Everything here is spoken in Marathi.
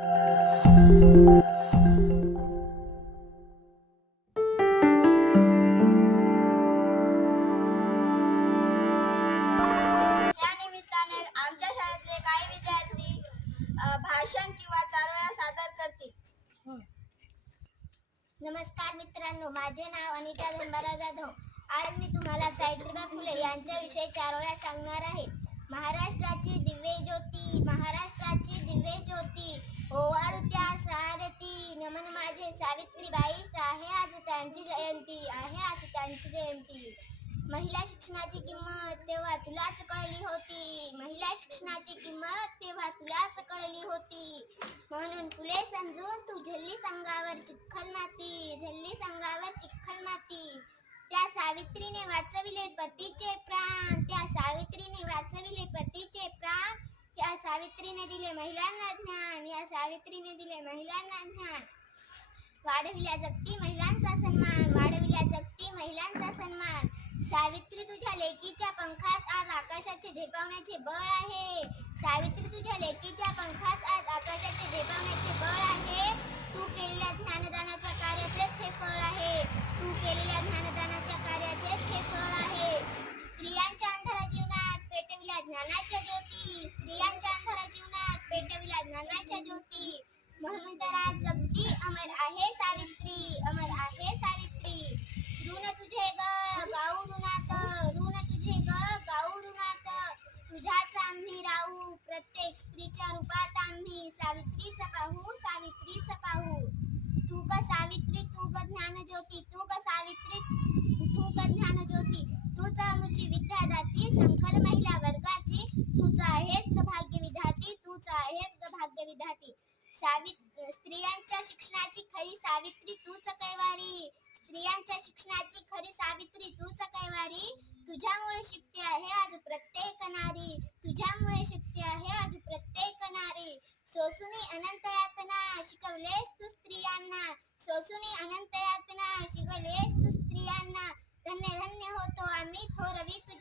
भाषण किंवा चारोळ्या सादर करतील. हो. नमस्कार मित्रांनो माझे नाव अनिता धनबारा जाधव. आज मी तुम्हाला सावित्रीबाई फुले यांच्याविषयी चारोळ्या सांगणार आहे. महाराष्ट्राची दिव्य ज्योती महाराष्ट्राची माझे सावित्रीबाई आहे आज त्यांची जयंती आहे आज त्यांची जयंती. महिला शिक्षणाची किंमत तेव्हा तुलाच कळली होती. महिला शिक्षणाची किंमत तेव्हा तुलाच कळली होती. म्हणून फुले समजून तू झल्ली संघावर चिखल माती झल्ली संघावर चिखल माती. त्या सावित्रीने वाचविले पतीचे प्राण त्या सावित्रीने वाचविले पतीचे प्राण या सावित्रीने दिले महिलांना ज्ञान या सावित्रीने दिले महिलांना ज्ञान. वाढविल्या जगती महिलांचा सन्मान वाढविल्या जगती महिलांचा सन्मान. सावित्री तुझ्या लेकीच्या पंखात आज आकाशाचे झेपावण्याचे बळ आहे. सावित्री तुझ्या लेकीच्या पंखात आज आकाशाचे झेपावण्याचे बळ आहे. तू केलेल्या ज्ञानदानाच्या कार्याचेच हे फळ आहे. तू केलेल्या ज्ञानदानाच्या कार्याचेच हे फळ आहे. स्त्रियांच्या अंधारा जीवनात पेटविल्या ज्ञानाच्या ज्योती. स्त्रियांच्या अंधारा जीवनात पेटविल्या ज्ञानाच्या ज्योती. म्हणून तर आज जगती अमर आहे सावित्री अमर आहे सावित्री. ऋण तुझे ग गाऊ ऋणात ऋण तुझे ग गाऊ ऋणात. तुझ्याच आम्ही राहू प्रत्येक स्त्रीच्या रूपात आम्ही. सावित्रीच पाहू सावित्रीच पाहू. तू ग सावित्री तू ग ज्ञान ज्योती तू ग सावित्री तू ग ज्ञान ज्योती तूच आमची विद्यादाती संकल महिला वर्गाची तूच आहेस ग भाग्य विधाती तूच आहेस ग भाग्य विधाती सावित स्त्रियांच्या शिक्षणाची खरी सावित्री तूच कैवारी. स्त्रियांच्या शिक्षणाची खरी सावित्री तूच कैवारी. तुझ्यामुळे शिकते आहे आज प्रत्येक नारी. तुझ्यामुळे शिकते आहे आज प्रत्येक नारी. सोसुनी अनंत यातना शिकवलेस तू स्त्रियांना. सोसुनी अनंत यातना शिकवलेस तू स्त्रियांना. धन्य धन्य होतो आम्ही थोरवी तुझ्या